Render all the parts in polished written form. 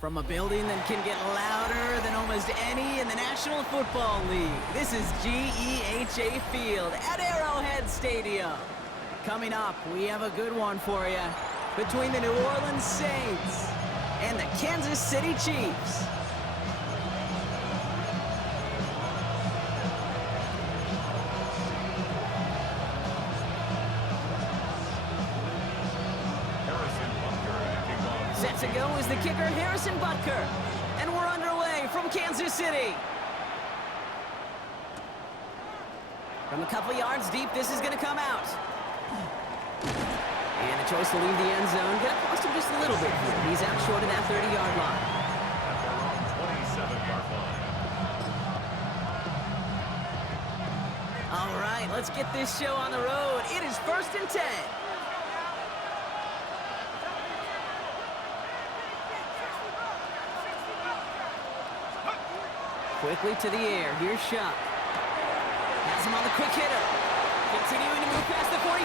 From a building that can get louder than almost any in the National Football League, this is GEHA Field at Arrowhead Stadium. Coming up, we have a good one for you between the New Orleans Saints and the Kansas City Chiefs. Set to go is the kicker, Harrison Butker. And we're underway from Kansas City. From a couple yards deep, this is going to come out. And a choice to leave the end zone. Going to cost him just a little bit here. He's out short of that 30-yard line. At their own 27-yard line. All right, let's get this show on the road. It is 1st and 10. Quickly to the air. Here's Shuck. Has him on the quick hitter. Continuing to move past the 45.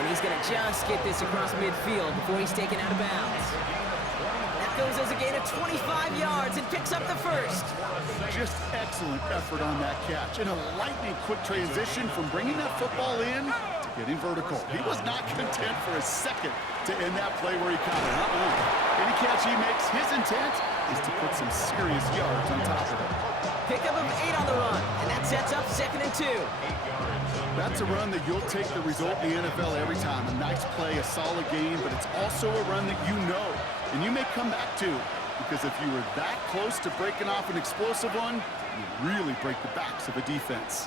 And he's going to just get this across midfield before he's taken out of bounds. That goes as a gain of 25 yards and picks up the first. Just excellent effort on that catch. And a lightning quick transition from bringing that football in to getting vertical. He was not content for a second to end that play where he caught it. Any catch he makes, his intent is to put some serious yards on top of it. Pickup of 8 on the run, and that sets up 2nd and 2. That's a run that you'll take the result in the NFL every time. A nice play, a solid game, but it's also a run that you know, and you may come back to, because if you were that close to breaking off an explosive one, you really break the backs of a defense.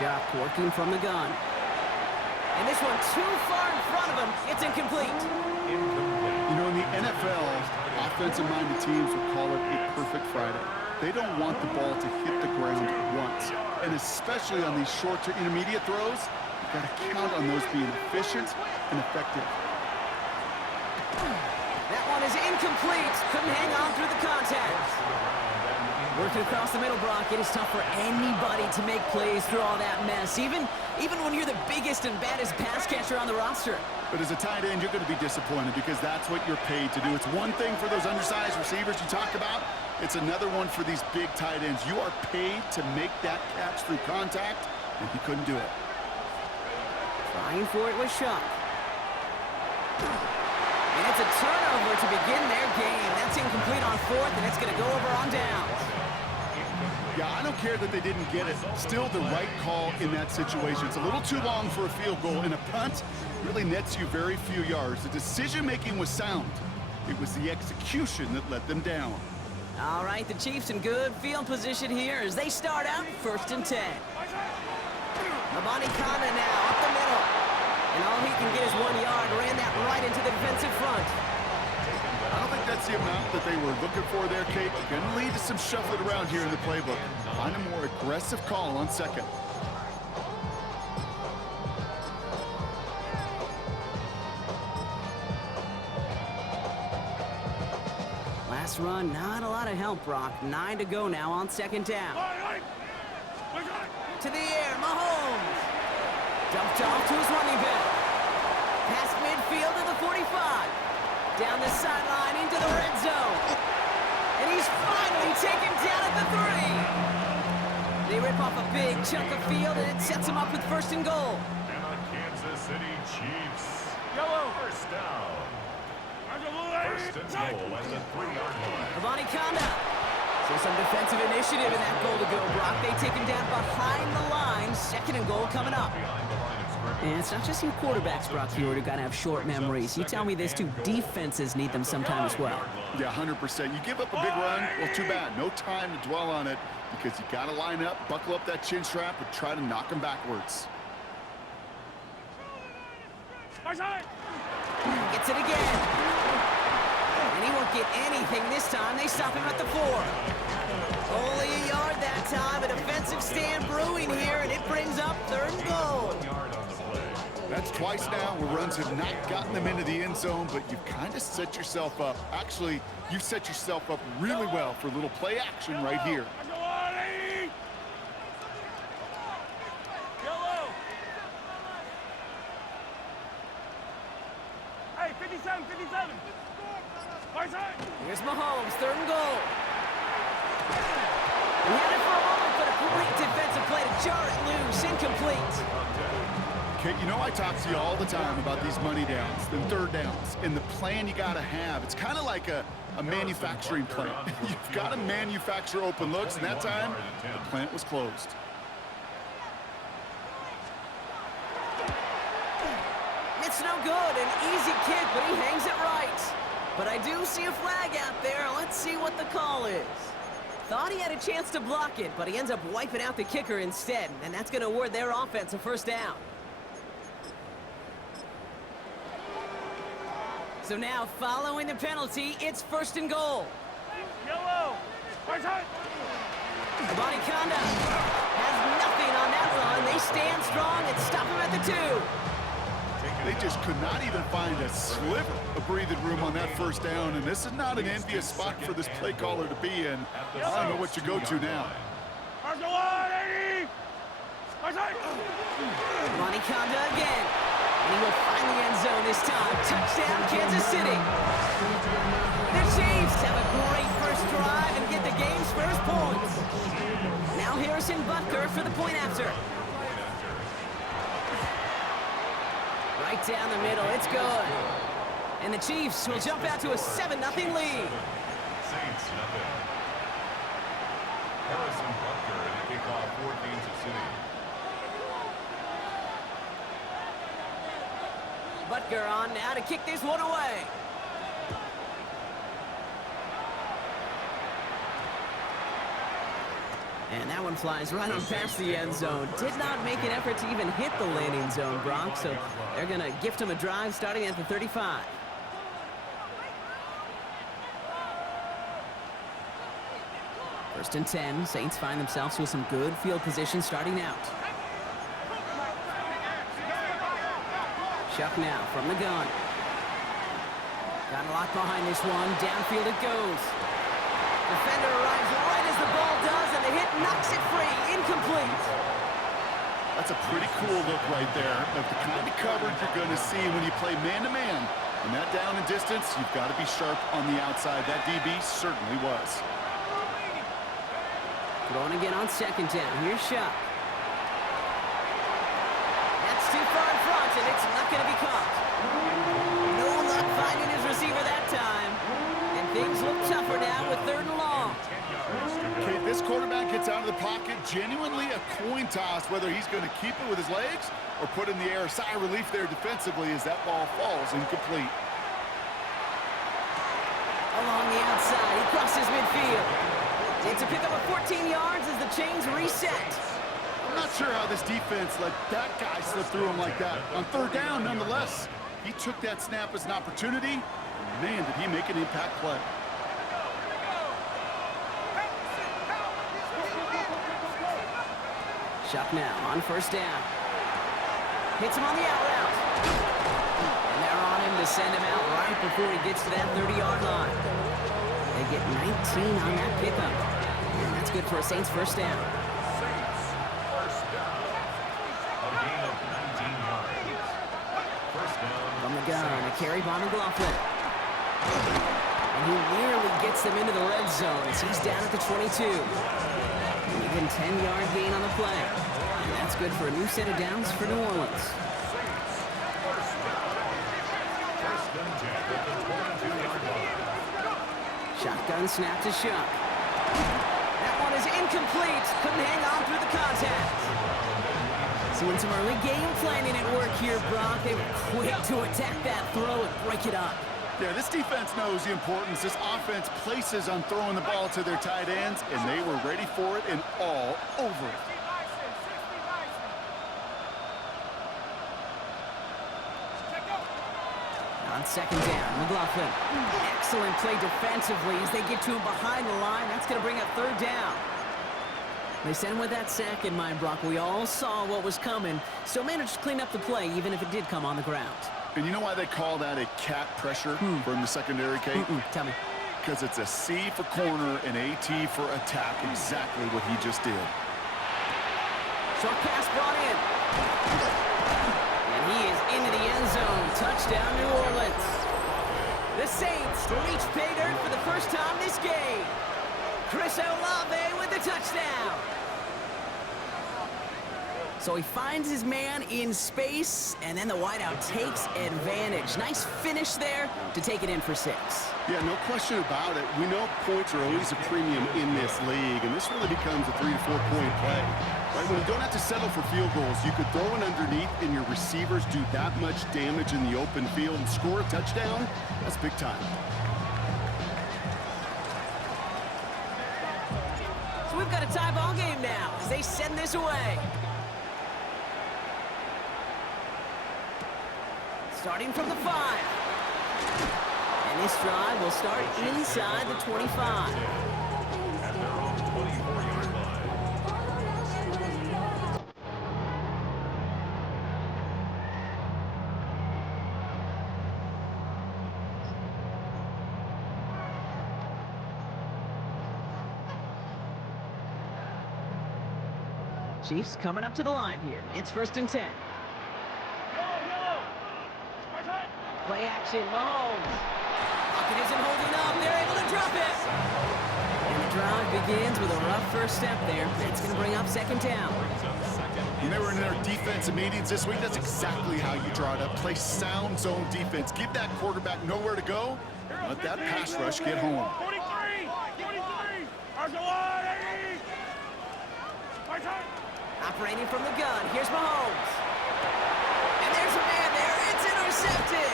Shock working from the gun. And this one too far in front of him. It's incomplete. You know, in the NFL, offensive-minded teams would call it a perfect Friday. They don't want the ball to hit the ground once. And especially on these short to intermediate throws, you've got to count on those being efficient and effective. That one is incomplete. Couldn't hang on through the contact. Working across the middle, Brock, it is tough for anybody to make plays through all that mess, even when you're the biggest and baddest pass catcher on the roster. But as a tight end, you're going to be disappointed because that's what you're paid to do. It's one thing for those undersized receivers you talk about. It's another one for these big tight ends. You are paid to make that catch through contact, and he couldn't do it. Trying for it with Shuck. And it's a turnover to begin their game. That's incomplete on 4th, and it's going to go over on downs. Yeah, I don't care that they didn't get it. Still the right call in that situation. It's a little too long for a field goal, and a punt really nets you very few yards. The decision-making was sound. It was the execution that let them down. All right, the Chiefs in good field position here as they start out 1st and 10. Abani Kanda now up the middle. And all he can get is 1 yard. Ran that right into the defensive front. I don't think that's the amount that they were looking for there, Kate. Going to lead to some shuffling around here in the playbook. Find a more aggressive call on 2nd. Last run, not a lot of help, Brock. 9 to go now on 2nd down. To the air, Mahomes. Dumped off to his running back. Past midfield to the 45. Down the sideline into the red zone. And he's finally taken down at the 3. They rip off a big chunk of field, and it sets him up with 1st and goal. And the Kansas City Chiefs. Yellow. 1st down. 1st and goal at the 3-yard line. Abani Kanda. So some defensive initiative in that goal to go, Brock. They take him down behind the line. 2nd and goal coming up. And it's not just you quarterbacks, Brock, who got to have short memories. You tell me this too, defenses need them sometimes as well. Yeah, 100%. You give up a big run, well, too bad. No time to dwell on it because you got to line up, buckle up that chin strap, and try to knock them backwards. Gets it again. And he won't get anything this time. They stop him at the 4. Only a yard that time. A defensive stand brewing here, and it brings up 3rd and goal. That's twice now where runs have not gotten them into the end zone, but you've kind of set yourself up. Actually, you've set yourself up really well for a little play action right here. Hey, 57, 57. Here's Mahomes, 3rd and goal. He had it for a moment, but a great defensive play to jar it loose. Incomplete. Okay, you know I talk to you all the time about these money downs, the 3rd downs, and the plan you got to have. It's kind of like a manufacturing plant. You've got to manufacture open looks, and that time, the plant was closed. It's no good, an easy kick, but he hangs it right. But I do see a flag out there. Let's see what the call is. Thought he had a chance to block it, but he ends up wiping out the kicker instead, and that's going to award their offense a 1st down. So now, following the penalty, it's 1st and goal. Yellow. Abonikanda has nothing on that run. They stand strong and stop him at the 2. They just could not even find a sliver of breathing room on that 1st down, and this is not an envious spot for this play caller to be in. I don't know what you go to now. Abonikanda again. And he will find the end zone this time. Touchdown, Kansas City. The Chiefs have a great first drive and get the game's first points. Now Harrison Butker for the point after. Right down the middle, it's good. And the Chiefs will jump out to a 7-0 lead. Saints, nothing. Harrison Butker in the kickoff for Kansas City. Butker on now to kick this one away. And that one flies right on past the end zone. Did not make an effort to even hit the landing zone, Brock, so they're going to gift him a drive starting at the 35. First and 10, Saints find themselves with some good field position starting out. Chuck now from the gun. Got a lot behind this one. Downfield it goes. Defender arrives right as the ball does, and the hit knocks it free. Incomplete. That's a pretty cool look right there of the kind of coverage you're going to see when you play man-to-man. And that down and distance, you've got to be sharp on the outside. That DB certainly was. Throwing again on 2nd down. Here's Chuck. That's too far in front, and it's not going to be caught. No luck finding his receiver that time. And things look tougher now with 3rd and long. Okay, this quarterback gets out of the pocket. Genuinely a coin toss whether he's going to keep it with his legs or put in the air. Sigh of relief there defensively as that ball falls incomplete. Along the outside, he crosses midfield. It's a pickup of 14 yards as the chains reset. I'm not sure how this defense let that guy slip through him like that. On 3rd down, nonetheless, he took that snap as an opportunity. Man, did he make an impact play. Chuck now on 1st down. Hits him on the out route. And they're on him to send him out right before he gets to that 30-yard line. They get 19 on that pickup. And that's good for a Saints 1st down. Saints, 1st down. A gain of 19 yards. 1st down. From the gun, a carry by McLaughlin. And he nearly gets them into the red zone as he's down at the 22. An even 10-yard gain on the play. And that's good for a new set of downs for New Orleans. Saints, 1st down. 1st and 10 at the 22-yard line. Shotgun snap to Chuck. That one is incomplete. Couldn't hang on through the contact. Seeing some early game planning at work here, Brock. They were quick to attack that throw and break it up. Yeah, this defense knows the importance this offense places on throwing the ball to their tight ends, and they were ready for it and all over it. On 2nd down, McLaughlin. Excellent play defensively as they get to him behind the line. That's going to bring up 3rd down. They sent him with that sack in mind, Brock. We all saw what was coming. Still managed to clean up the play, even if it did come on the ground. And you know why they call that a cat pressure from the secondary, Kate? Tell me. Because it's a C for corner and a T for attack. Exactly what he just did. Short pass brought in. And he is into the end zone. Touchdown, New Orleans. The Saints reach pay dirt for the first time this game. Chris Olave with the touchdown. So he finds his man in space, and then the wideout takes advantage. Nice finish there to take it in for 6. Yeah, no question about it. We know points are always a premium in this league, and this really becomes a 3 to 4 point play. Right, when you don't have to settle for field goals, you could throw it underneath and your receivers do that much damage in the open field and score a touchdown. That's big time. So we've got a tie ball game now as they send this away. Starting from the 5. And this drive will start inside the 25. At their own 24-yard line. Chiefs coming up to the line here. It's 1st and 10. Play action, Mahomes. Pocket isn't holding up. They're able to drop it. And the drive begins with a rough first step there. That's going to bring up 2nd down. When they were in their defensive meetings this week, that's exactly how you draw it up. Play sound zone defense. Give that quarterback nowhere to go. Let that pass rush get home. 43! Operating from the gun. Here's Mahomes. And there's a man there. It's intercepted.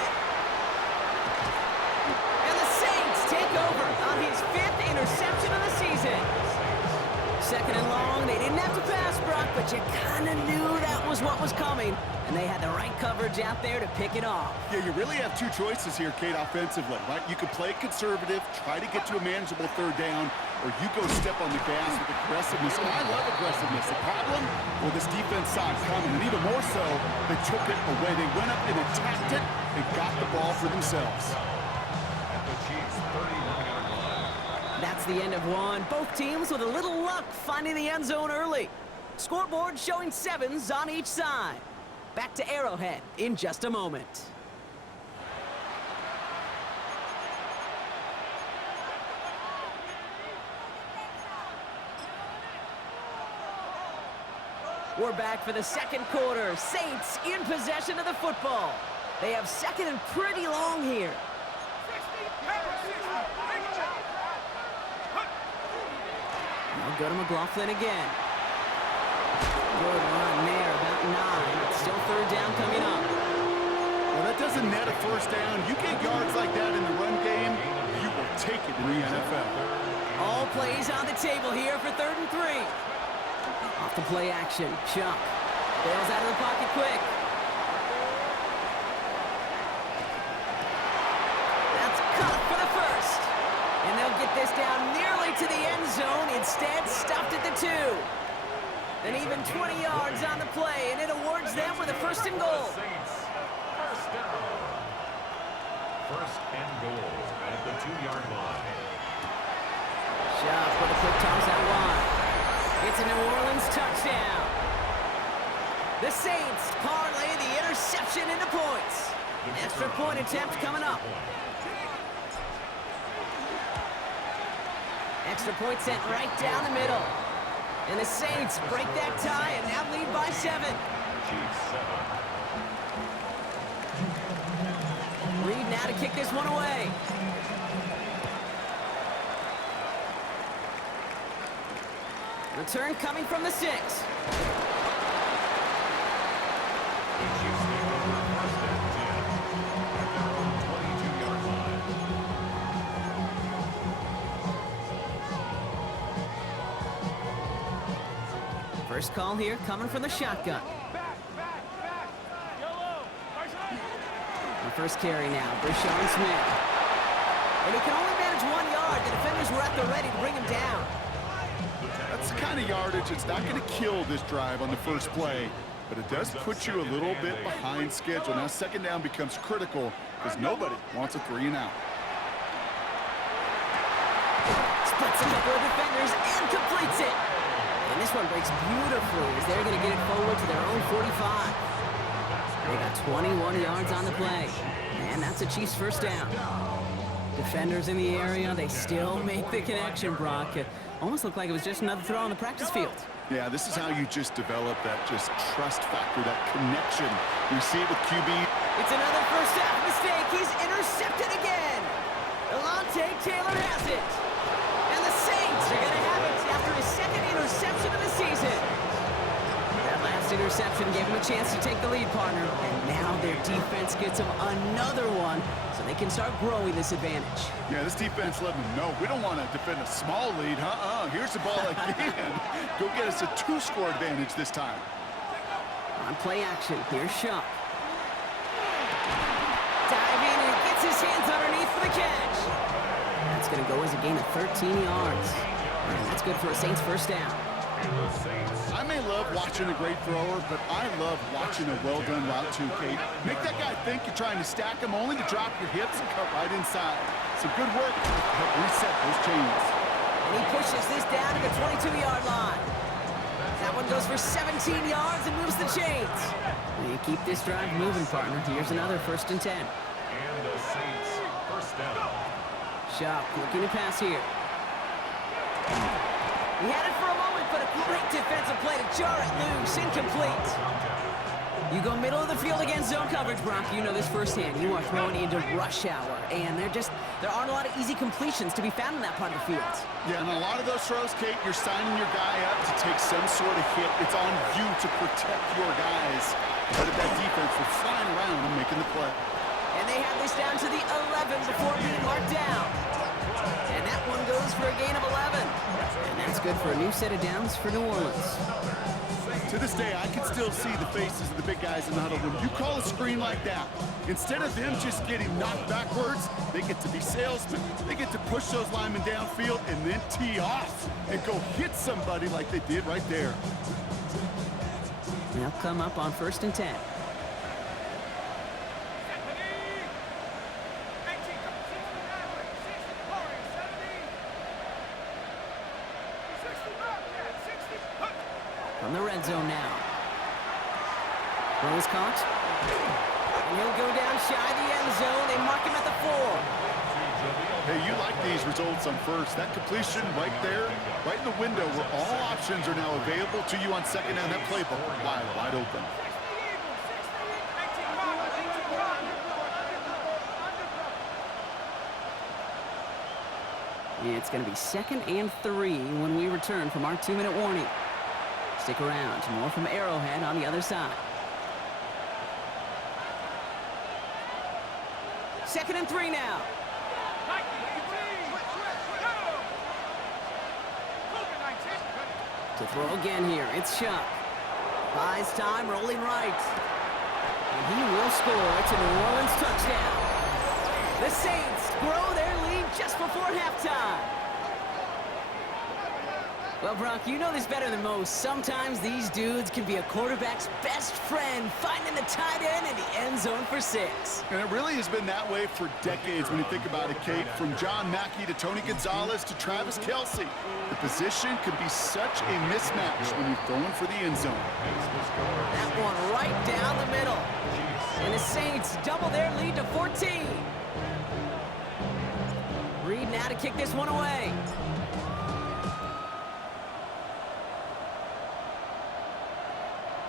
And the Saints take over on his 5th interception of the season. 2nd and long. They didn't have to pass, Brock, but you kind of knew that was what was coming. And they had the right coverage out there to pick it off. Yeah, you really have 2 choices here, Kate, offensively, right? You can play conservative, try to get to a manageable 3rd down, or you go step on the gas with aggressiveness. And I love aggressiveness. The problem, well, this defense saw it coming, and even more so, they took it away. They went up and attacked it and got the ball for themselves. At the Chiefs' 31-yard line. That's the end of one. Both teams with a little luck finding the end zone early. Scoreboard showing 7s on each side. Back to Arrowhead in just a moment. We're back for the 2nd quarter. Saints in possession of the football. They have 2nd and pretty long here. Now go to McLaughlin again. Good run there, about 9. Still 3rd down coming up. Well, that doesn't net a 1st down. You get yards like that in the run game, you will take it in the NFL. All plays on the table here for 3rd and 3. Off the play action, Chuck. Bails out of the pocket quick. That's cut for the 1st. And they'll get this down nearly to the end zone. Instead, stopped at the 2. And even 20 yards on the play, and it awards them with a 1st and goal. Saints, 1st down. 1st and goal at the 2-yard line. Chuck with a quick toss out wide. It's a New Orleans touchdown. The Saints parlay the interception into points. Extra point attempt coming up. Extra point sent right down the middle. And the Saints break that tie and now lead by 7. Chiefs 7. Reed now to kick this one away. Return coming from the 6. The Chiefs take over 1st and 10 at their own 22-yard line. First call here coming from the shotgun. The first carry now, Brashon Smith. And he can only manage 1 yard. The defenders were at the ready to bring him down. That's the kind of yardage. It's not going to kill this drive on the 1st play, but it does put you a little bit behind schedule. Now 2nd down becomes critical because nobody wants a 3 and out. Splits a couple of defenders and completes it. And this one breaks beautifully as they're going to get it forward to their own 45. They got 21 yards on the play. And that's a Chiefs 1st down. Defenders in the area, they still make the connection, Brock. It almost looked like it was just another throw on the practice field. Yeah, this is how you just develop that just trust factor, that connection. We see it with QB. It's another first half mistake. He's intercepted again. Delonte Taylor has it. And the Saints are going to have it after his second interception of the season. That last interception gave him a chance to take the lead, partner. And now their defense gets them another one so they can start growing this advantage. Yeah, this defense let them know we don't want to defend a small lead. Here's the ball again. Go get us a 2-score advantage this time. On play action, here's Shuck. Diving and gets his hands underneath for the catch. That's going to go as a gain of 13 yards. And that's good for a Saints first down. I may love watching a great thrower, but I love watching a well-done route too, Kate. Make that guy think you're trying to stack him only to drop your hips and cut right inside. Some good work to help reset those chains. And he pushes this down to the 22-yard line. That one goes for 17 yards and moves the chains. You keep this drive moving, partner. Here's another 1st and 10. And the Saints first down. Sharp looking to pass here. He had it for a moment, but a great defensive play to jar it loose. Incomplete. You go middle of the field against zone coverage, Brock. You know this firsthand. You are throwing into rush hour, and there aren't a lot of easy completions to be found in that part of the field. Yeah, and a lot of those throws, Kate, you're signing your guy up to take some sort of hit. It's on you to protect your guys. But that defense was flying around and making the play. And they have this down to the 11 before being marked down. And that one goes for a gain of 11. And that's good for a new set of downs for New Orleans. To this day, I can still see the faces of the big guys in the huddle. When you call a screen like that, instead of them just getting knocked backwards, they get to be salesmen. They get to push those linemen downfield and then tee off and go hit somebody like they did right there. They'll come up on 1st and 10. From the red zone now. Throw is caught. And he'll go down shy of the end zone. They mark him at the 4. Hey, you like these results on first. That completion right there, right in the window where all options are now available to you on second down. That playbook wide open. It's going to be 2nd and 3 when we return from our 2-minute warning. Stick around. More from Arrowhead on the other side. 2nd and 3 now. To throw again here, it's Shuck. Buys time, rolling right. And he will score. It's a New Orleans touchdown. The Saints grow their lead just before halftime. Well, Brock, you know this better than most. Sometimes these dudes can be a quarterback's best friend, finding the tight end in the end zone for 6. And it really has been that way for decades when you think about it, Kate. From John Mackey to Tony Gonzalez to Travis Kelce. The position could be such a mismatch when you're throwing for the end zone. That one right down the middle. And the Saints double their lead to 14. Reed now to kick this one away.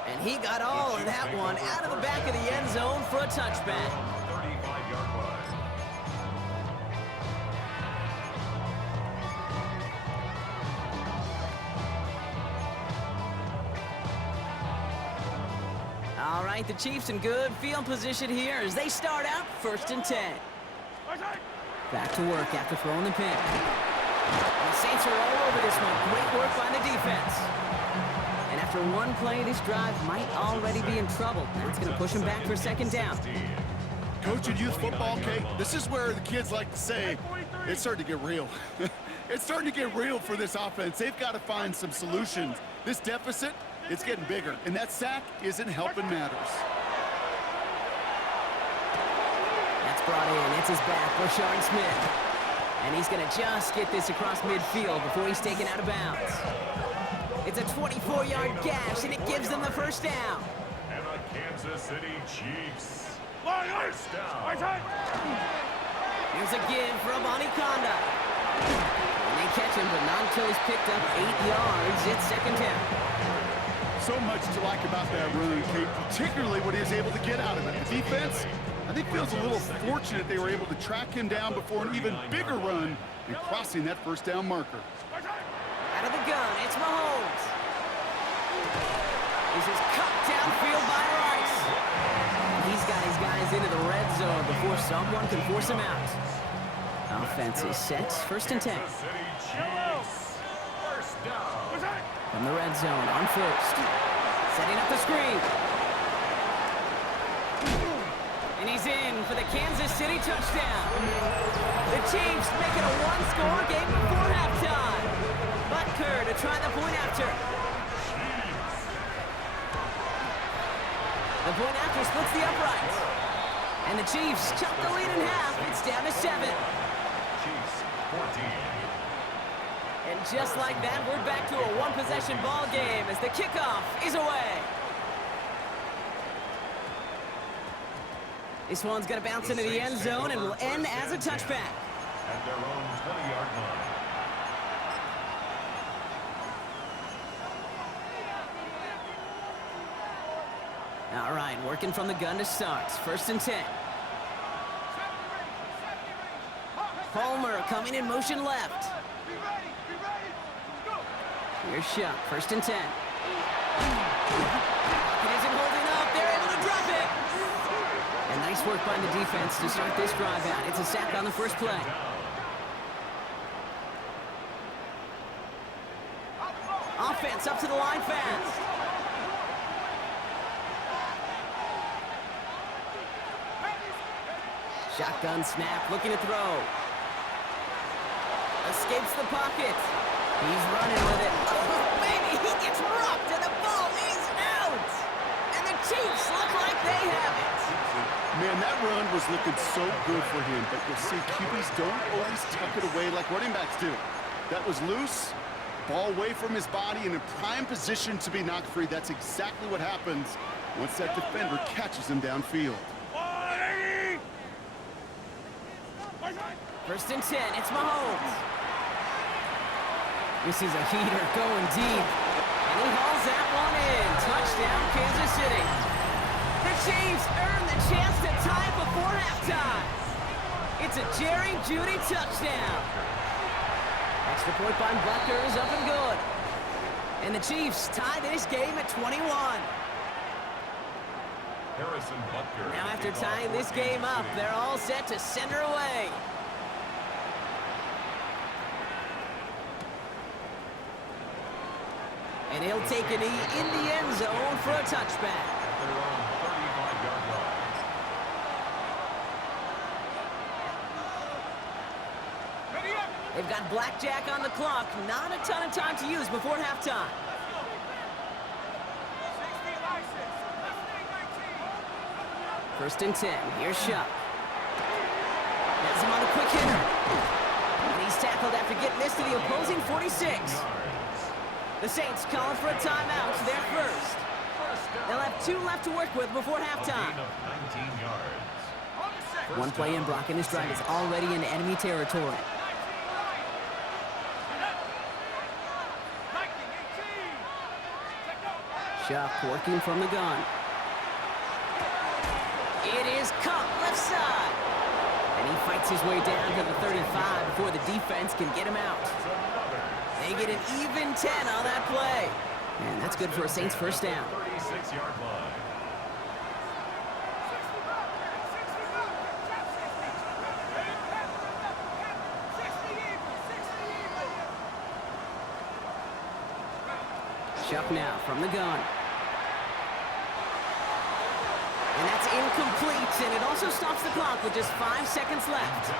And he got all of that one out of the back of the end zone for a touchback. 35-yard line. All right, the Chiefs in good field position here as they start out 1st and 10. Back to work after throwing the pick. And the Saints are all over this one. Great work by the defense. And after one play, this drive might already be in trouble. That's going to push them back for 2nd down. Coaching youth football, Kate, this is where the kids like to say, it's starting to get real. It's starting to get real for this offense. They've got to find some solutions. This deficit, it's getting bigger, and that sack isn't helping matters. That's brought in. It's his back, Rashard Smith. And he's going to just get this across midfield before he's taken out of bounds. It's a 24-yard gash, and it gives them the 1st down. And the Kansas City Chiefs. First down. Here's a give for a Conda. And they catch him, but not until he's picked up 8 yards. It's second down. So much to like about that run, Kate, particularly what he was able to get out of it. The defense, I think, feels a little fortunate they were able to track him down before an even bigger run and crossing that first down marker. Out of the gun, it's Mahomes. This is cut downfield by Rice. He's got his guys into the red zone before someone can force him out. Offense is set, first and 10. From the red zone on first. Setting up the screen. And he's in for the Kansas City touchdown. The Chiefs make it a one-score game before halftime. Butker to try the point after. The point after splits the uprights. And the Chiefs chop the lead in half. It's down to 7. Chiefs 14. And just like that, we're back to a one-possession ball game as the kickoff is away. This one's going to bounce into the end zone and will end as a touchback. At their own 20-yard line. All right, working from the gun to start. First and 10. Palmer coming in motion left. Here's Shuck, first and 10. It isn't holding up. They're able to drop it. And nice work by the defense to start this drive out. It's a sack on the first play. Offense up to the line fast. Shotgun snap, looking to throw. Escapes the pocket. He's running with it. Oh, baby, he gets rocked and the ball is out. And the Chiefs look like they have it. Man, that run was looking so good for him, but you'll see QBs don't always tuck it away like running backs do. That was loose, ball away from his body and in prime position to be knocked free. That's exactly what happens once that defender catches him downfield. First and 10, it's Mahomes. This is a heater going deep. And he hauls that one in. Touchdown, Kansas City. The Chiefs earn the chance to tie before halftime. It's a Jerry Jeudy touchdown. Extra point by Butker is up and good. And the Chiefs tie this game at 21. Harrison Butker. Now after tying this game up, they're all set to send her away. And he'll take a knee in the end zone for a touchback. At their own 35-yard line. They've got blackjack on the clock. Not a ton of time to use before halftime. First and 10. Here's Shuck. Has him on a quick hitter. And he's tackled after getting this to the opposing 46. The Saints calling for a timeout. They're first. They'll have 2 left to work with before halftime. A gain of 19 yards. One play in, Brock, and this drive is already in enemy territory. Shuck working from the gun. It is Cup left side. And he fights his way down to the 35 before the defense can get him out. They get an even 10 on that play. And that's good for a Saints first down. 36-yard line. Shuck now from the gun. And that's incomplete, and it also stops the clock with just 5 seconds left.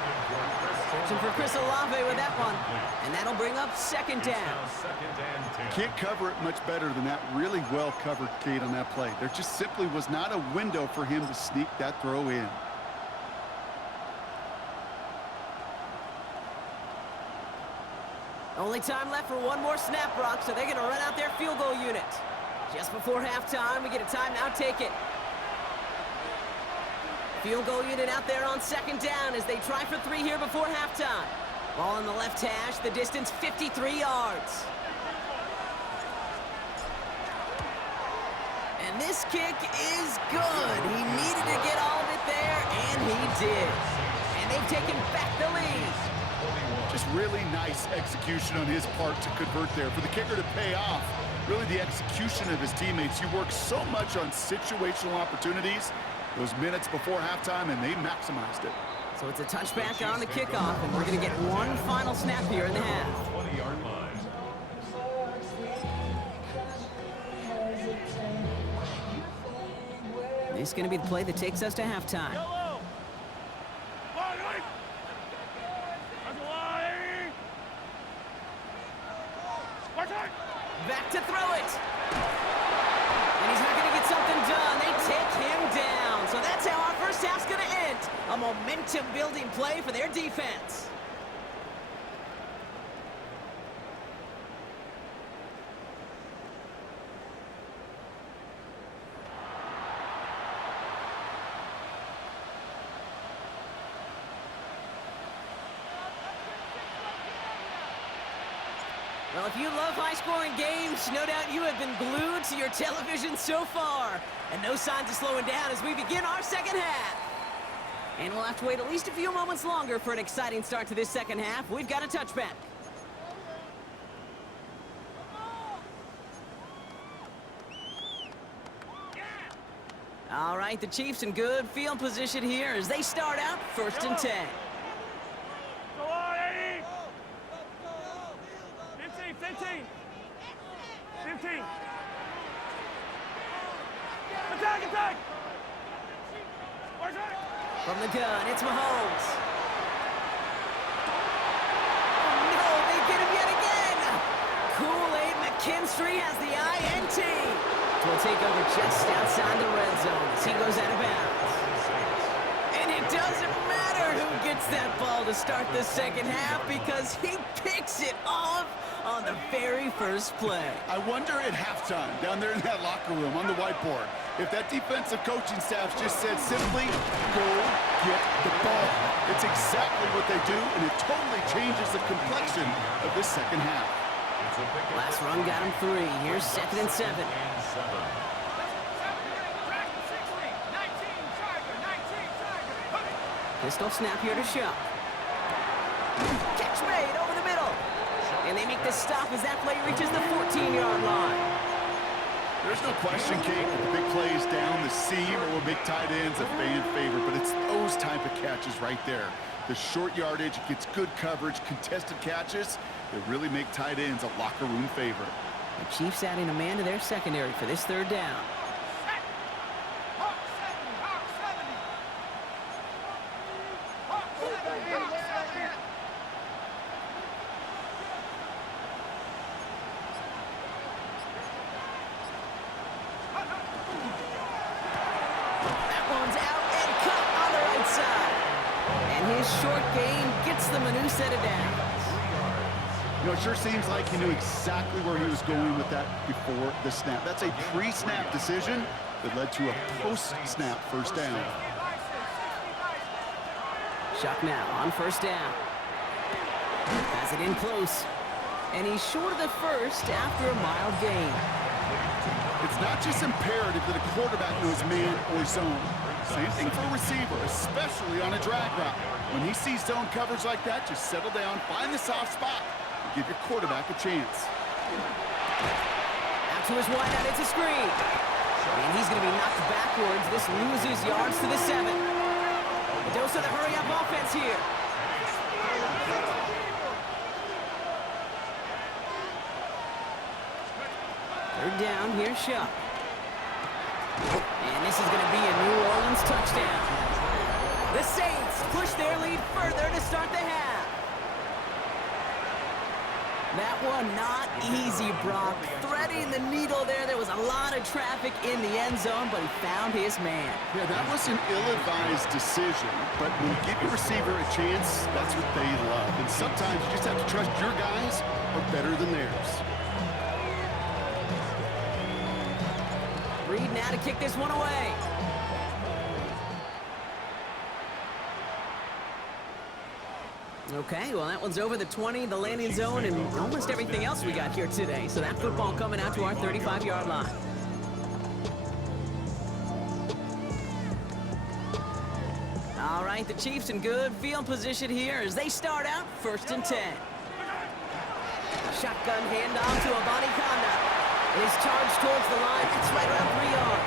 Option for Chris Olave with that one, and that'll bring up second down. Can't cover it much better than that. Really well covered, Kate, on that play. There just simply was not a window for him to sneak that throw in. Only time left for one more snap, Brock, so they're going to run out their field goal unit. Just before halftime, we get a timeout, take it. field goal unit out there on second down as they try for 3 here before halftime. Ball in the left hash, the distance 53 yards. And this kick is good. He needed to get all of it there, and he did. And they've taken back the lead. Just really nice execution on his part to convert there. For the kicker to pay off, really the execution of his teammates. You work so much on situational opportunities those minutes before halftime, and they maximized it. So it's a touchback on the kickoff, and we're going to get one final snap here in the half. 20-yard line. This is going to be the play that takes us to halftime. Back to throw it. And he's not going to get something done. They take him down. So that's how our first half's going to end. A momentum-building play for their defense. Well, if you love high-scoring games, no doubt you have been glued to your television so far. And no signs of slowing down as we begin our second half. And we'll have to wait at least a few moments longer for an exciting start to this second half. We've got a touchback. All right, the Chiefs in good field position here as they start out 1st and 10. 15. Attack! From the gun, it's Mahomes. Oh, no, they get him yet again. Kool-Aid McKinstry has the INT. Will take over just outside the red zone as he goes out of bounds. And it doesn't matter who gets that ball to start the second half because he picks it off on the very first play. I wonder at halftime, down there in that locker room on the whiteboard, if that defensive coaching staff just said simply, go get the ball. It's exactly what they do, and it totally changes the complexion of this second half. Last run got him 3. Here's 2nd and 7. Pistol snap here to show. Catch made over the middle. And they make this stop as that play reaches the 14-yard line. There's no question, Kate, that the big plays down the seam or big tight ends a fan favorite, but it's those type of catches right there. The short yardage, it gets good coverage, contested catches that really make tight ends a locker room favorite. The Chiefs adding a man to their secondary for this 3rd down. Short gain gets them a new set of downs. You know, it sure seems like he knew exactly where he was going with that before the snap. That's a pre-snap decision that led to a post-snap first down. Shock now on 1st down. Has it in close. And he's short of the first after a mild gain. It's not just imperative that a quarterback knows man or zone. Same thing for a receiver, especially on a drag route. When he sees zone coverage like that, just settle down, find the soft spot, and give your quarterback a chance. Out to his wideout, it's a screen. And he's going to be knocked backwards. This loses yards to the 7. A dose of the hurry-up offense here. Third down, here's Shuck. And this is going to be a New Orleans touchdown. The Saints push their lead further to start the half. That one not easy, Brock. Threading the needle there. There was a lot of traffic in the end zone, but he found his man. Yeah, that was an ill-advised decision, but when you give your receiver a chance, that's what they love. And sometimes you just have to trust your guys are better than theirs. Reed now to kick this one away. Okay, well, that one's over the 20, the landing zone, and almost everything else we got here today. So that football coming out to our 35-yard line. All right, the Chiefs in good field position here as they start out 1st and 10. Shotgun handoff to Abani Kanda. It is charged towards the line. It's right around 3 yards.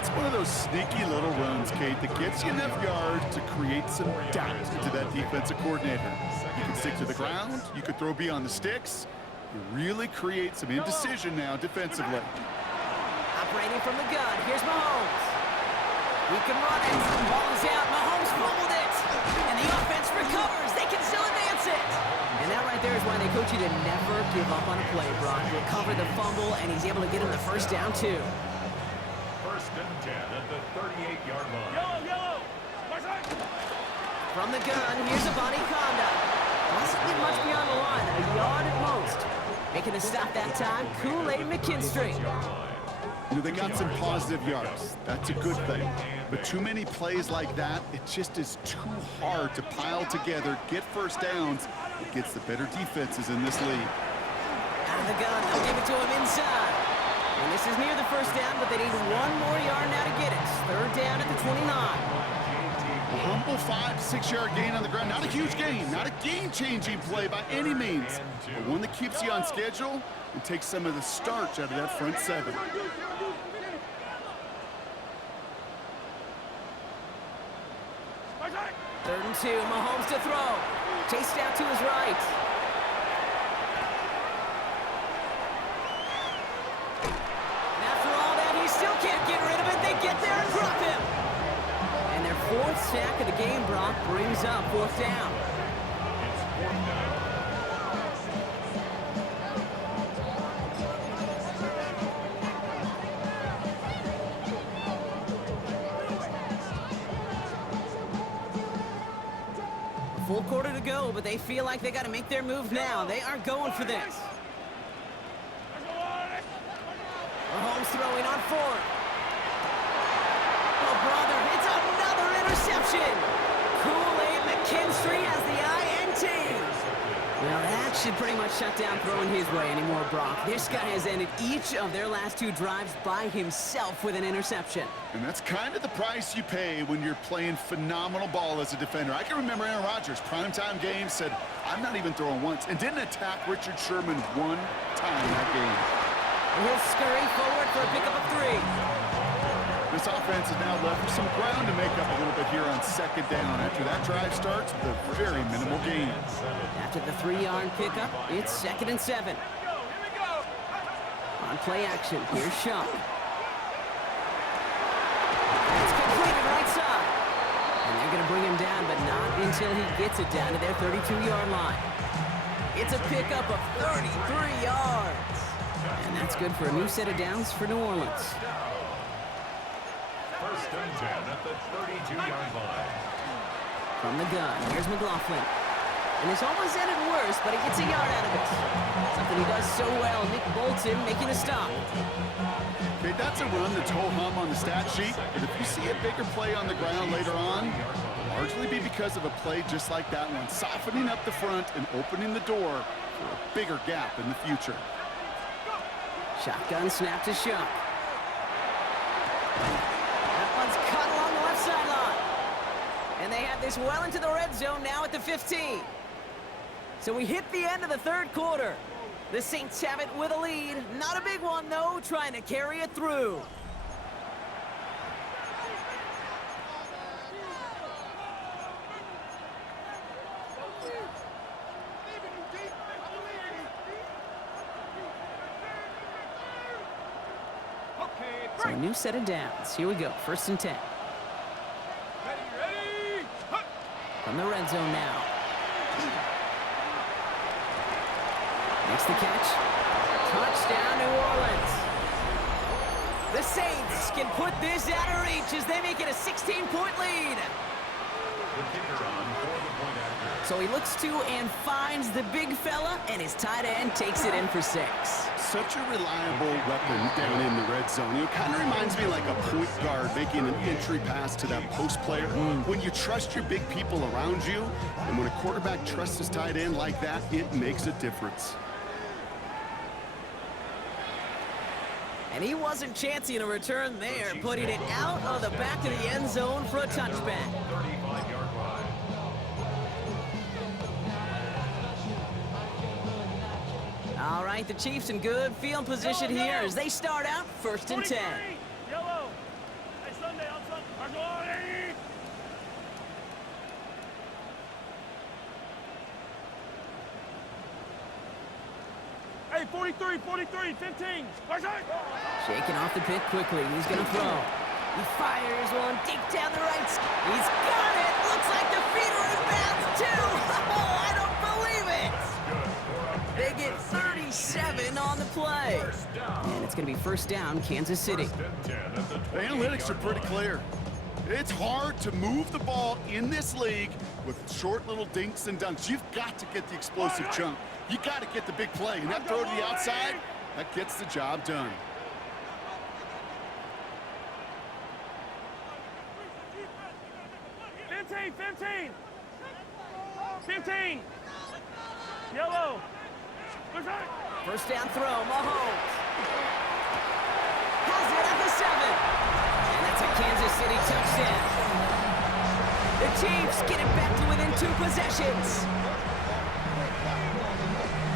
It's one of those sneaky little runs, Kate, that gets you enough yards to create some doubt into that defensive coordinator. You can stick to the ground. You could throw beyond the sticks. You really create some indecision now defensively. Operating from the gun. Here's Mahomes. He can run it. Ball is out. Mahomes fumbled it. And the offense recovers. They can still advance it. And that right there is why they coach you to never give up on a play, Brock. Recover the fumble, and he's able to get him the first down, too. 1st and 10 at the 38-yard line. Yellow. From the gun, here's Abani Kanda. Doesn't get much beyond the line. A yard at most. Making the stop that time, Kool-Aid McKinstry. You know, they got some positive yards. That's a good thing. But too many plays like that, it just is too hard to pile together, get first downs. It gets the better defenses in this league. Out of the gun, they'll give it to him inside. And this is near the first down, but they need 1 more yard now to get it. 3rd down at the 29. A humble 5 to 6 yard gain on the ground. Not a huge gain, not a game-changing play by any means, but one that keeps you on schedule and takes some of the starch out of that front 7. 3rd and 2, Mahomes to throw. Chased out to his right. And after all that, he still can't get rid of it. They get there and drop him. And their 4th sack of the game, Brock, brings up 4th down. It's 4th down. Full quarter to go, but they feel like they got to make their move now. They are going for this. Mahomes throwing on 4th. Oh, brother, it's another interception. Kool-Aid McKinstry has the INT. Well, that should pretty much shut down throwing his way anymore, Brock. This guy has ended each of their last 2 drives by himself with an interception. And that's kind of the price you pay when you're playing phenomenal ball as a defender. I can remember Aaron Rodgers, primetime game, said, I'm not even throwing once, and didn't attack Richard Sherman 1 time that game. And he'll scurry forward for a pickup of 3. This offense is now left with some ground to make up a little bit here on 2nd down. After that drive starts with a very minimal gain. After the 3-yard pickup, it's 2nd and 7. On play action, here's Shuck. It's completed right side. And they're going to bring him down, but not until he gets it down to their 32-yard line. It's a pickup of 33 yards. And that's good for a new set of downs for New Orleans. 1st and 10 at the 32-yard line. From the gun, here's McLaughlin. And it's almost ended worse, but he gets a yard out of it. Something he does so well. Nick Bolton making a stop. Okay, that's a run that's ho-hum on the stat sheet. But if you see a bigger play on the ground later on, it'll largely be because of a play just like that one, softening up the front and opening the door for a bigger gap in the future. Shotgun snap to Shuck. That one's cut along the left sideline. And they have this well into the red zone now at the 15. So we hit the end of the 3rd quarter. The Saints have it with a lead. Not a big one, though, trying to carry it through. So a new set of downs. Here we go, 1st and 10. From the red zone now. Makes the catch. Touchdown, New Orleans. The Saints can put this out of reach as they make it a 16-point lead. The kicker on for the point after. So he looks to and finds the big fella, and his tight end takes it in for 6. Such a reliable weapon down in the red zone. It kind of reminds me like a point guard making an entry pass to that post player. When you trust your big people around you, and when a quarterback trusts his tight end like that, it makes a difference. And he wasn't chancing a return there, putting it out of the back of the end zone for a touchback. 35-yard line. All right, the Chiefs in good field position here as they start out 1st and 10. Yellow. Hey, Sunday, on Sunday. Hey, 43, 15. Shaking off the pick quickly. He's going to throw. He fires one deep down the right. He's got it. Looks like the feet are in bounds, too. Oh, I don't believe it. They get 37 on the play. And it's going to be 1st down, Kansas City. The analytics are pretty clear. It's hard to move the ball in this league with short little dinks and dunks. You've got to get the explosive chunk. You got to get the big play. And that throw to the outside, that gets the job done. Fifteen. Yellow. 1st down throw, Mahomes. Has it at the 7. And that's a Kansas City touchdown. The Chiefs get it back to within 2 possessions.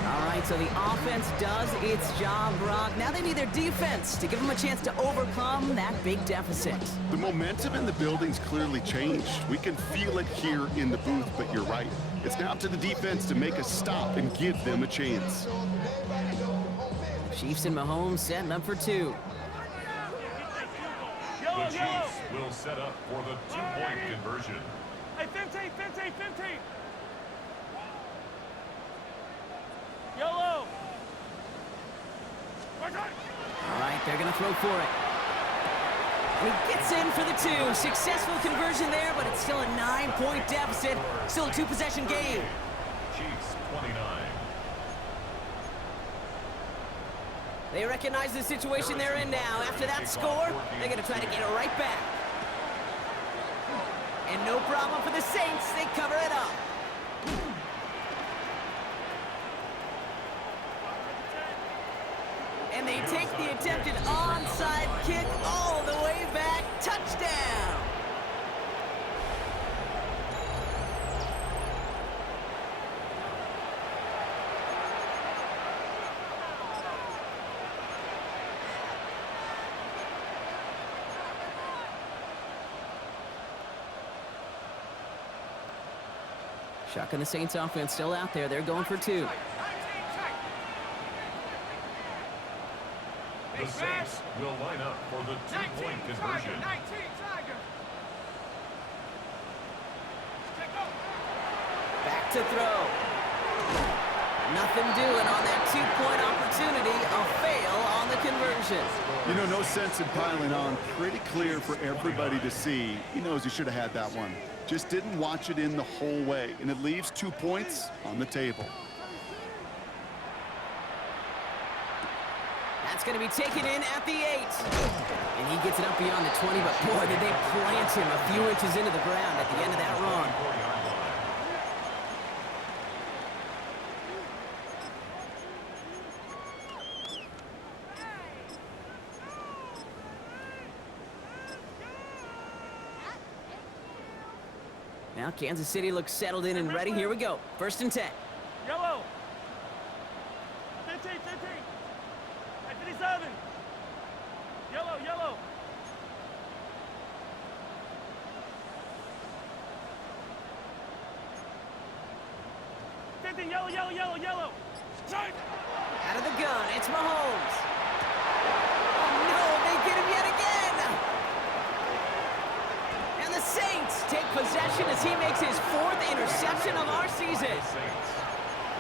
All right, so the offense does its job, Brock. Now they need their defense to give them a chance to overcome that big deficit. The momentum in the building's clearly changed. We can feel it here in the booth, but you're right. It's now up to the defense to make a stop and give them a chance. Chiefs and Mahomes setting up for 2. The Chiefs will set up for the 2-point conversion. Hey, 15. Yellow. All right, they're going to throw for it. And he gets in for the 2. Successful conversion there, but it's still a 9-point deficit. Still a 2-possession game. Chiefs 29. They recognize the situation they're in now. After that score, they're going to try to get it right back. And no problem for the Saints. They cover it up. And they take the attempted onside kick all the way back. Touchdown! Shotgun the Saints offense still out there. They're going for 2. The Saints will line up for the 2-point conversion. Back to throw. Nothing doing on that 2-point opportunity. A fail on the conversion. You know, no sense in piling on. Pretty clear for everybody to see. He knows he should have had that one. Just didn't watch it in the whole way. And it leaves 2 points on the table. That's going to be taken in at the 8. And he gets it up beyond the 20, but boy, did they plant him a few inches into the ground at the end of that run. Now Kansas City looks settled in and ready. Here we go. 1st and 10. Yellow. 15. Hey, 57. Yellow. 15, yellow. Strike. Out of the gun, it's Mahomes. Oh no, they get him yet again. And the Saints take possession as he makes his 4th interception of our season.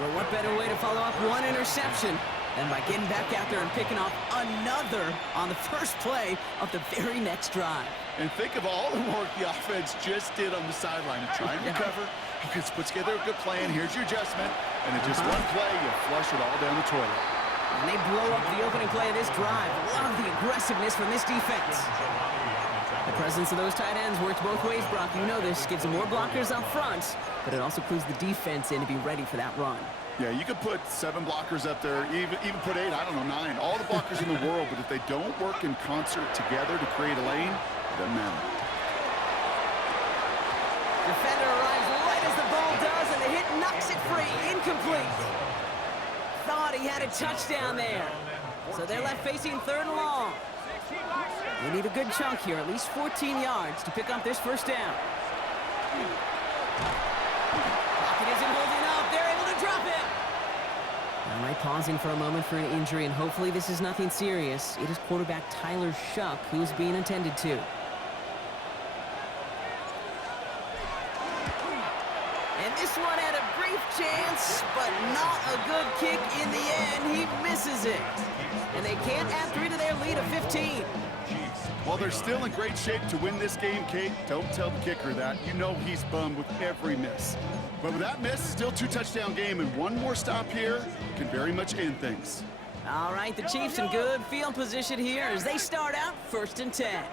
Well, what better way to follow up one interception than by getting back out there and picking off another on the first play of the very next drive. And think of all the work the offense just did on the sideline to try and recover, He just puts together a good plan. Here's your adjustment. And in just one play, you flush it all down the toilet. And they blow up the opening play of this drive. Love the aggressiveness from this defense. The presence of those tight ends works both ways, Brock. You know this. Gives them more blockers up front, but it also clues the defense in to be ready for that run. Yeah, you could put 7 blockers up there, even put 8, I don't know, 9. All the blockers in the world, but if they don't work in concert together to create a lane, it doesn't matter. Defender arrives right as the ball does, and the hit knocks it free. Incomplete. Thought he had a touchdown there. So they're left facing 3rd and long. They need a good chunk here, at least 14 yards to pick up this first down. Pocket isn't holding up. They're able to drop it. All right, pausing for a moment for an injury, and hopefully this is nothing serious. It is quarterback Tyler Shuck who's being attended to. And this one had a brief chance, but not a good kick in the end. He misses it. And they can't add 3 to their lead of 15. Well, they're still in great shape to win this game, Kate. Don't tell the kicker that. You know he's bummed with every miss. But with that miss, still 2-touchdown game, and one more stop here can very much end things. All right, the Chiefs in good field position here as they start out 1st and 10.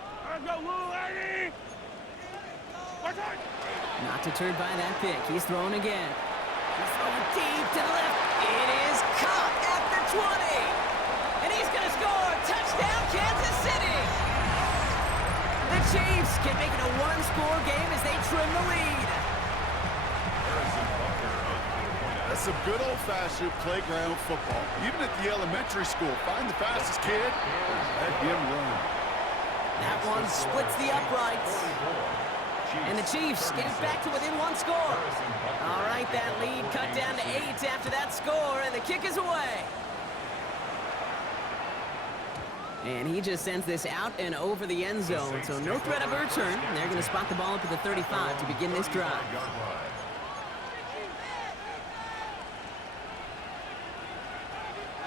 Not deterred by that pick. He's throwing again. He's throwing deep to the left. It is caught at the 20. And he's going to score. Touchdown, Kansas City. The Chiefs can make it a 1-score game as they trim the lead. That's some good old-fashioned playground football. Even at the elementary school, find the fastest kid and let him run. That one splits the uprights. And the Chiefs get it back to within 1 score. All right, that lead cut down to 8 after that score, and the kick is away. And he just sends this out and over the end zone, so no threat of a return. They're going to spot the ball up at the 35 to begin this drive.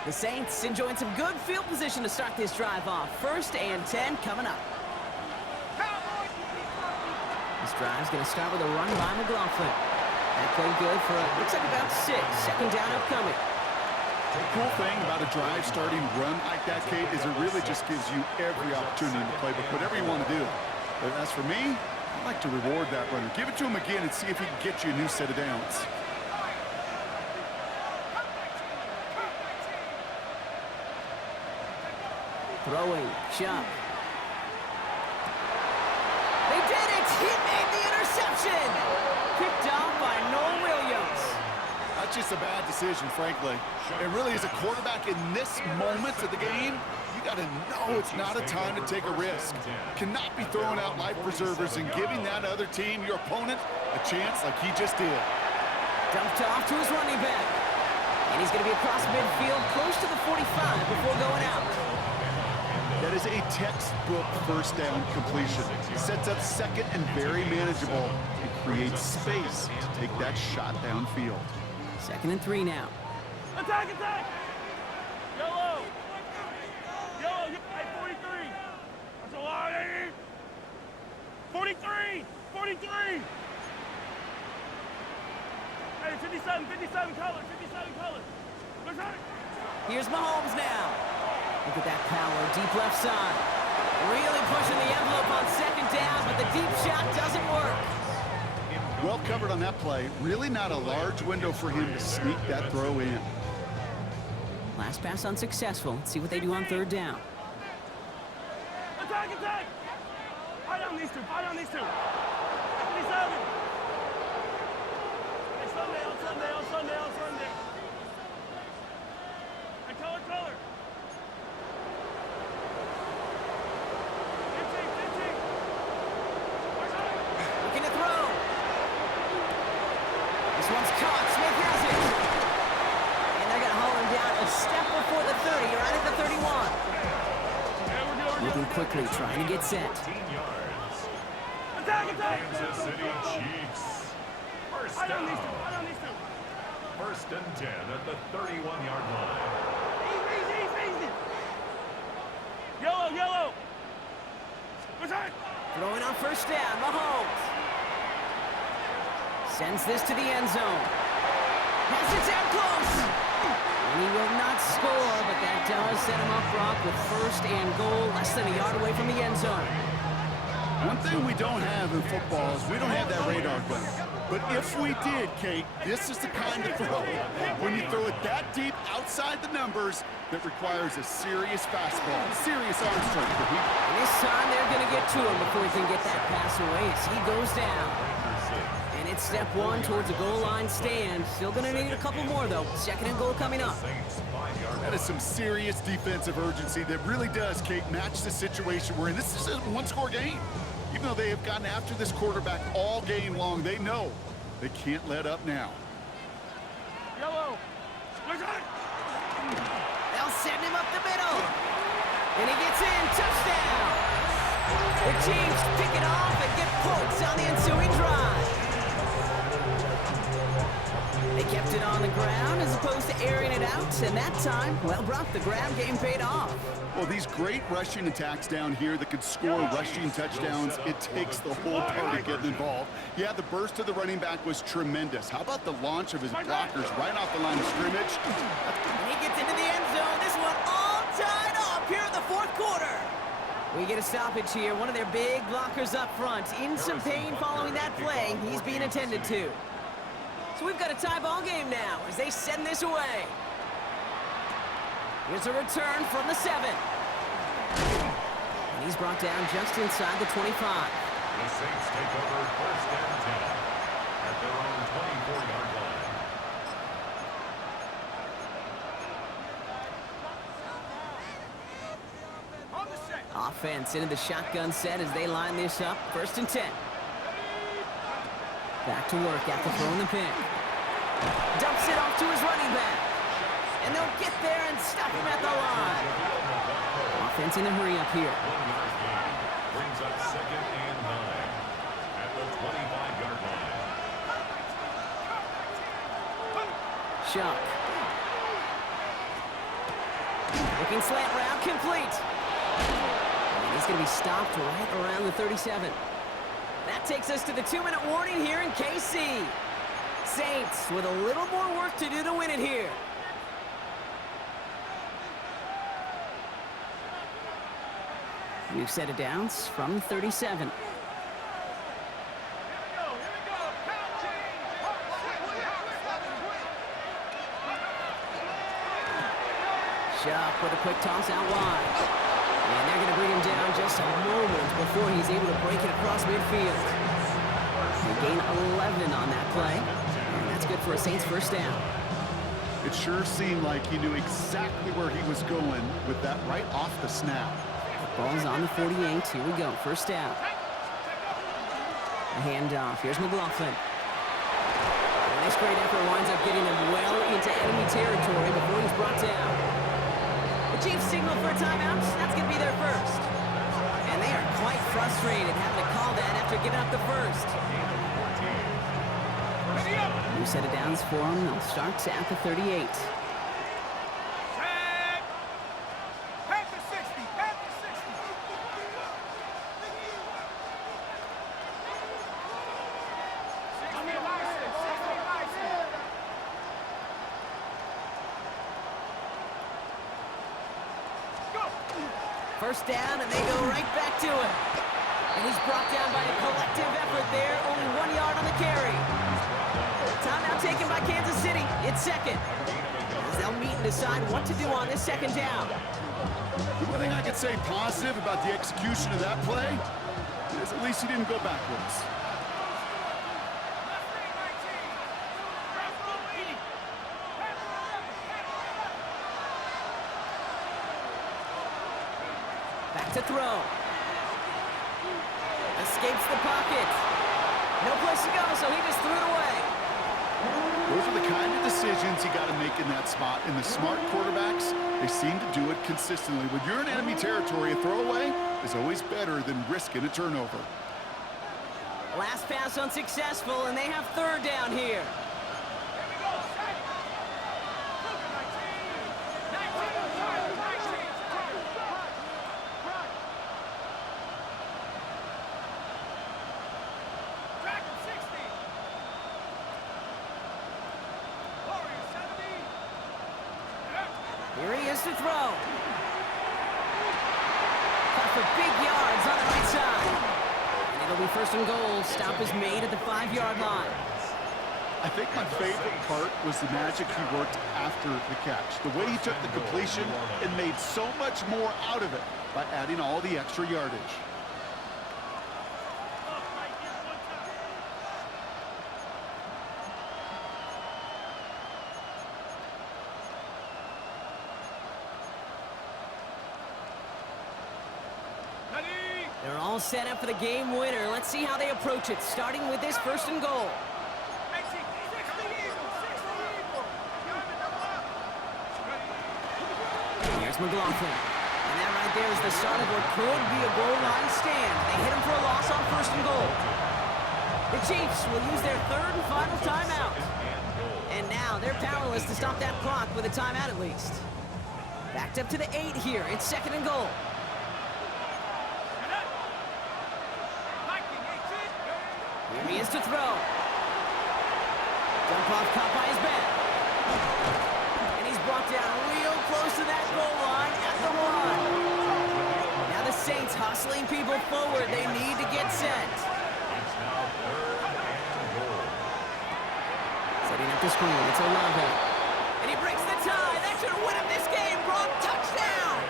The Saints enjoying some good field position to start this drive off. 1st and 10 coming up. This drive's going to start with a run by McLaughlin. That played good for, looks like about 6. 2nd down upcoming. The cool thing about a drive starting run like that, Kate, is it really just gives you every opportunity to play, but whatever you want to do. But as for me, I like to reward that runner. Give it to him again and see if he can get you a new set of downs. Throwing, Chubb. They did it! He made the interception! Picked off by Noel Williams. That's just a bad decision, frankly. It really is a quarterback in this moment of the game. You got to know it's not a time to take a risk. Cannot be throwing out life preservers and giving that other team, your opponent, a chance like he just did. Dumped off to his running back. And he's going to be across midfield close to the 45 before going out. That is a textbook 1st down completion. Sets up 2nd and very manageable. It creates space to take that shot downfield. 2nd and 3 now. Attack, attack! Yellow! Yellow, hey, 43! That's a lot, 43! 43! Hey, 57 colors, 57 colors. What's that? Here's Mahomes now. Look at that power, deep left side. Really pushing the envelope on 2nd down, but the deep shot doesn't work. Well covered on that play. Really not a large window for him to sneak that throw in. Last pass unsuccessful. Let's see what they do on 3rd down. Attack, attack! Fight on these two, fight on these two. 57. Hey, Sunday, on Sunday, on Sunday, on Sunday. Hey, color, color. 15. Looking to throw. This one's caught. Smith has it. And they're going to haul him down a step before the 30. You're right at the 31. Moving quickly, trying to get set. Attack, attack! Kansas City Chiefs. 1st down. 1st and 10 at the 31-yard line. Easy. Yellow! What's that? Throwing on 1st down, Mahomes. Sends this to the end zone. Has it down close. And he will not score, but that does set him up, Brock, with first and goal, less than a yard away from the end zone. One thing we don't have in football is we don't have that radar gun. But if we did, Kate, this is the kind of throw, when you throw it that deep outside the numbers, that requires a serious fastball, serious arm strength. And this time they're going to get to him before he can get that pass away as he goes down. And it's step one towards a goal line stand. Still going to need a couple more, though. Second and goal coming up. That is some serious defensive urgency that really does, Kate, match the situation we're in. This is a one-score game. Even though they have gotten after this quarterback all game long, they know they can't let up now. Yellow. They'll send him up the middle. And he gets in. Touchdown. The Chiefs pick it off and get points on the ensuing drive. They kept it on the ground as opposed to airing it out. And that time, well, Brock, the grab game paid off. Well, these great rushing attacks down here that could score rushing touchdowns, it takes the whole party getting involved. Yeah, the burst of the running back was tremendous. How about the launch of his blockers right off the line of scrimmage? He gets into the end zone. This one all tied up here in the fourth quarter. We get a stoppage here. One of their big blockers up front. In some pain following that play. He's being attended to. So we've got a tie ball game now as they send this away. Here's a return from the 7. And he's brought down just inside the 25. The Saints take over first and 10 at their own 24-yard line. Offense into the shotgun set as they line this up. First and 10. Back to work after throwing the pick. Dumps it off to his running back. And they'll get there and stop him at the line. Offense in a hurry up here. 1 yard gain brings up second and 9 at the 25-yard line. Chuck. Looking slant route complete. And he's going to be stopped right around the 37. That takes us to the 2-minute warning here in KC. Saints with a little more work to do to win it here. New set of downs from 37. Chuck with a quick toss out wide. And they're going to bring him down just a moment before he's able to break it across midfield. They gain 11 on that play. And that's good for a Saints first down. It sure seemed like he knew exactly where he was going with that right off the snap. Ball's on the 48. Here we go. First down. A handoff. Here's McLaughlin. And this great effort winds up getting him well into enemy territory before he's brought down. The Chiefs signal for a timeout. That's going to be their first. And they are quite frustrated having to call that after giving up the first. New set of downs for them. They'll start at the 38. First down, and they go right back to it. And he's brought down by a collective effort there. Only 1 yard on the carry. Timeout taken by Kansas City. It's second. As they'll meet and decide what to do on this second down. One thing I could say positive about the execution of that play is at least he didn't go backwards. Back to throw. Escapes the pocket. No place to go, so he just threw it away. Those are the kind of decisions you got to make in that spot. And the smart quarterbacks, they seem to do it consistently. When you're in enemy territory, a throwaway is always better than risking a turnover. Last pass unsuccessful, and they have third down here. Here he is to throw. Cut for big yards on the right side. And it'll be first and goal. Stop is made at the 5-yard line. I think my favorite part was the magic he worked after the catch. The way he took the completion and made so much more out of it by adding all the extra yardage. They're all set up for the game winner. Let's see how they approach it, starting with this first and goal. Here's McLaughlin. And that right there is the start of what could be a goal line stand. They hit him for a loss on first and goal. The Chiefs will use their third and final timeout. And now they're powerless to stop that clock with a timeout at least. Backed up to the 8 here. It's second and goal. Here he is to throw. Dump off caught by his back. And he's brought down real close to that goal line at the 1. Now the Saints hustling people forward. They need to get set. Setting up the screen. It's Olave. And he breaks the tie. That should win him this game. Brock, touchdown.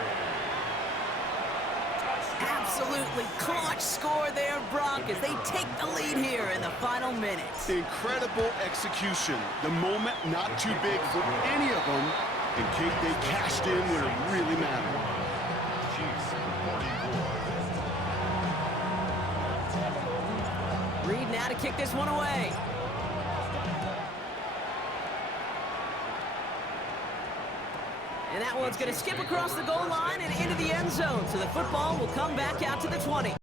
Absolutely clutch score there, Brock, as they take the lead here in the final minutes. Incredible execution. The moment not too big for any of them. And Kate, they cashed in when it really mattered. Reed now to kick this one away. And that one's going to skip across the goal line and into the end zone. So the football will come back out to the 20.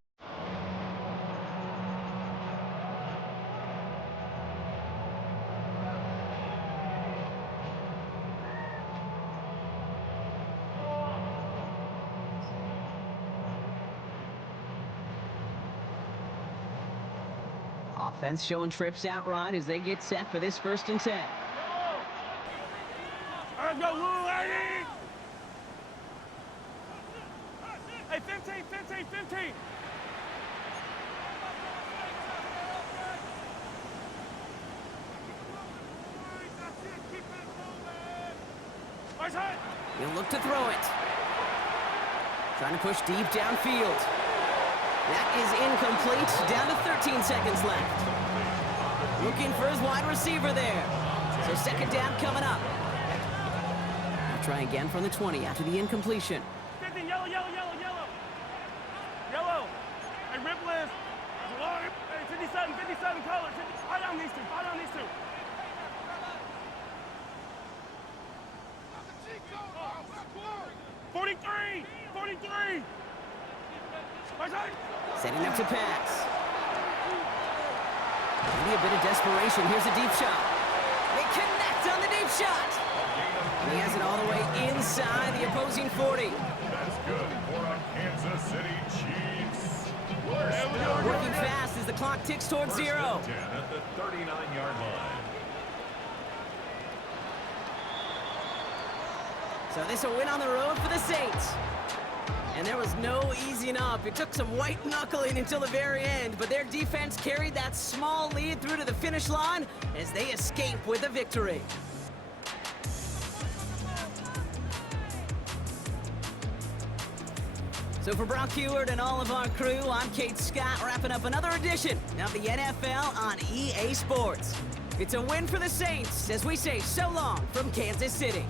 Offense showing trips out right as they get set for this first and 10. Let's go, Lou, Eddie! Hey, 15, 15, 15! He'll look to throw it. Trying to push deep downfield. That is incomplete. Down to 13 seconds left. Looking for his wide receiver there. So second down coming up. I'll try again from the 20 after the incompletion. 15, yellow, yellow, yellow, yellow. Yellow. Hey, Ripless. Hey, 57, 57 colors. Fight on these two, fight on these two. '43! Setting up to pass. Maybe a bit of desperation. Here's a deep shot. They connect on the deep shot. And he has it all the way inside the opposing 40. That's good for a Kansas City Chiefs. Working fast as the clock ticks towards 0. 10 at the 39-yard line. So this a win on the road for the Saints. And there was no easing up. It took some white knuckling until the very end, but their defense carried that small lead through to the finish line as they escape with a victory. So for Brock Heward and all of our crew, I'm Kate Scott, wrapping up another edition of the NFL on EA Sports. It's a win for the Saints as we say so long from Kansas City.